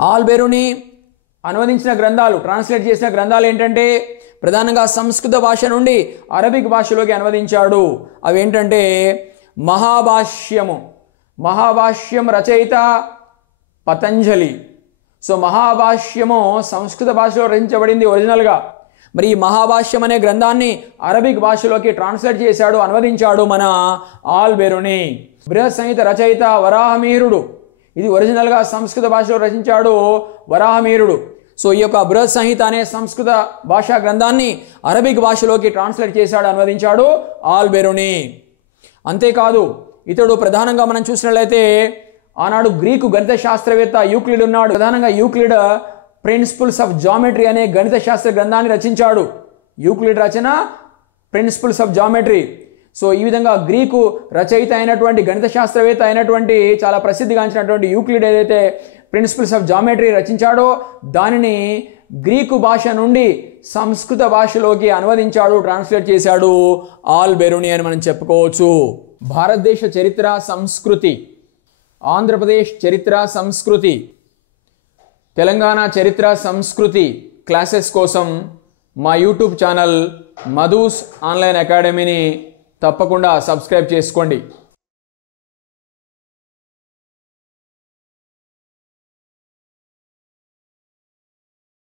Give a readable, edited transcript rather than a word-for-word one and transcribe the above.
ఆల్బెరూని అనువదించిన గ్రంథాలు, ట్రాన్స్లేట్ చేసిన గ్రంథాలు ఏంటంటే ప్రధానంగా సంస్కృత భాష నుండి అరబిక్ భాషలోకి అనువదించాడు. అవి ఏంటంటే మహాభాష్యం రచయిత పతంజలి. సో మహాభాష్యము సంస్కృత భాషలో రచించబడింది ఒరిజినల్గా. మరి ఈ మహాభాష్యం అనే గ్రంథాన్ని అరబిక్ భాషలోకి ట్రాన్స్లేట్ చేశాడు, అనువదించాడు మన ఆల్బెరూని. బృహత్ సంహిత రచయిత వరాహమిహిరుడు. ఇది ఒరిజినల్గా సంస్కృత భాషలో రచించాడు వరాహమిహిరుడు. సో ఈ యొక్క బృహత్ సంహిత అనే సంస్కృత భాషా గ్రంథాన్ని అరబిక్ భాషలోకి ట్రాన్స్లేట్ చేశాడు, అనువదించాడు ఆల్బెరూని. అంతేకాదు ఇతడు ప్రధానంగా మనం చూసినట్లయితే ఆనాడు గ్రీకు గణిత శాస్త్రవేత్త యూక్లిడ్ ఉన్నాడు. ప్రధానంగా యూక్లిడ్ ప్రిన్సిపల్స్ ఆఫ్ జామెట్రీ అనే గణిత శాస్త్ర గ్రంథాన్ని రచించాడు. యూక్లిడ్ రచన ప్రిన్సిపల్స్ ఆఫ్ జామెట్రీ. సో ఈ విధంగా గ్రీకు రచయిత అయినటువంటి గణిత శాస్త్రవేత్త అయినటువంటి చాలా ప్రసిద్ధిగాంచినటువంటి యూక్లిడ్ ఏదైతే ప్రిన్సిపల్స్ ఆఫ్ జామెట్రీ రచించాడో దానిని గ్రీకు భాష నుండి సంస్కృత భాషలోకి అనువదించాడు, ట్రాన్స్లేట్ చేశాడు ఆల్బెరూని అని మనం చెప్పుకోవచ్చు. భారతదేశ చరిత్ర సంస్కృతి, ఆంధ్రప్రదేశ్ చరిత్ర సంస్కృతి, తెలంగాణ చరిత్ర సంస్కృతి క్లాసెస్ కోసం మా యూట్యూబ్ ఛానల్ మధూస్ ఆన్లైన్ అకాడమీని తప్పకుండా సబ్స్క్రైబ్ చేసుకోండి.